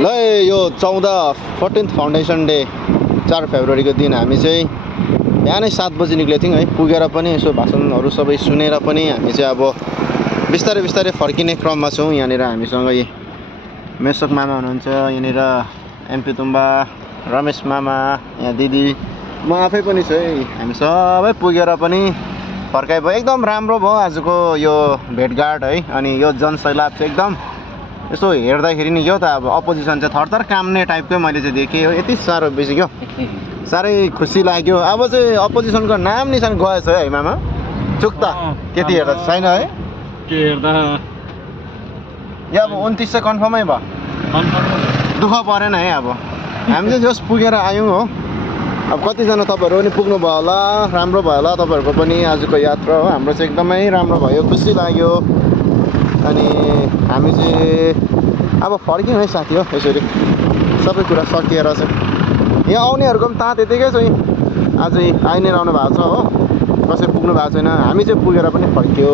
ल यो 14 foundation day 4 फेब्रुअरीको दिन हामी चाहिँ बिहानै 7 बजी निक्लेको थियौँ है। पुगेर पनि यसो भाषणहरू सबै सुनेर पनि हामी चाहिँ अब बिस्तारै बिस्तारै फर्किने क्रममा छौँ। यहाँनिर हामीसँग मेसोक मामा हुनुहुन्छ, यहाँनिर एमपी तुम्बा, रमेश मामा, यहाँ दिदी, म आफै पनि छु है। हामी सबै पुगेर पनि फर्काइ भयो। एकदम राम्रो भयो आजको यो भेटघाट है। अनि यो जनसैलाब चाहिँ एकदम यसो हेर्दाखेरि नि यो त अब अपोजिसन चाहिँ थरथर काम्ने टाइपकै मैले चाहिँ देखेँ हो। यति साह्रो बेसी क्या, साह्रै खुसी लाग्यो। अब चाहिँ अपोजिसनको नाम निशान गएछ है मामा, चुक्ता त्यति हेर्दा छैन है। के हेर्दा यो अब 29 चाहिँ कन्फर्मै भयो, दुःख परेन है। अब हामी चाहिँ जस पुगेर आयौँ हो। अब कतिजना तपाईँहरू पनि पुग्नु भयो होला, राम्रो भयो होला तपाईँहरूको पनि आजको यात्रा हो। हाम्रो चाहिँ एकदमै राम्रो भयो, खुसी लाग्यो। अनि हामी चाहिँ अब फर्क्यौँ है साथी हो। यसरी सबै कुरा सकिएर चाहिँ यहाँ आउनेहरूको पनि ताँ त्यतिकै छ। अझै आइ नै रहनु भएको छ हो, कसै पुग्नु भएको छैन। हामी चाहिँ पुगेर पनि फर्क्यो।